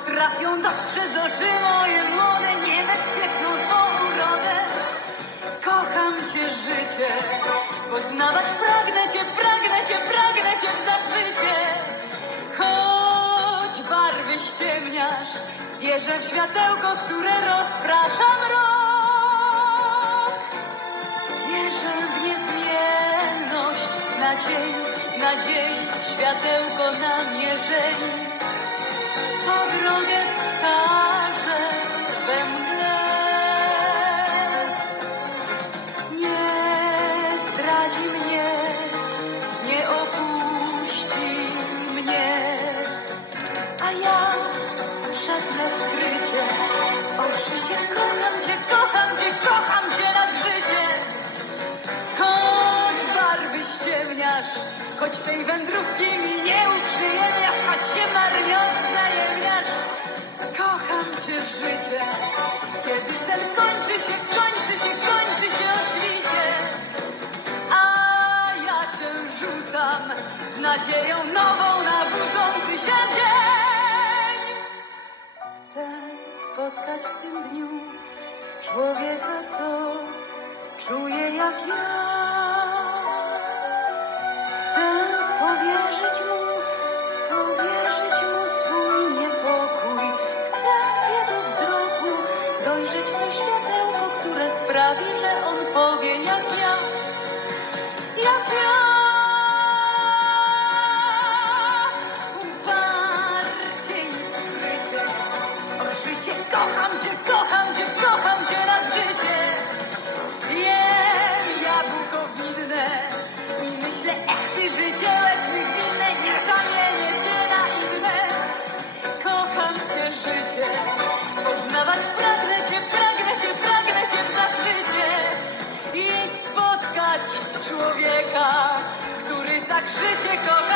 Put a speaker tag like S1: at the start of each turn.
S1: potrafią dostrzec oczy moje młode, niebezpieczną twą urodę. Kocham cię życie, poznawać pragnę cię, pragnę cię, pragnę cię w zachwycie. Choć barwy ściemniasz, wierzę w światełko, które rozprasza mrok. Wierzę w niezmienność nadziei, nadziei, światełko namierzeń. Zdradzi mnie, nie opuści mnie, a ja szepnę skrycie, o życie, kocham cię, kocham cię, kocham cię nad życie. Choć barwy ściemniasz, choć tej wędrówki mi nie uprzyjemniasz, choć się marnie rzucam z nadzieją nową na budzący się dzień. Chcę spotkać w tym dniu człowieka, co czuje jak ja. так жить и как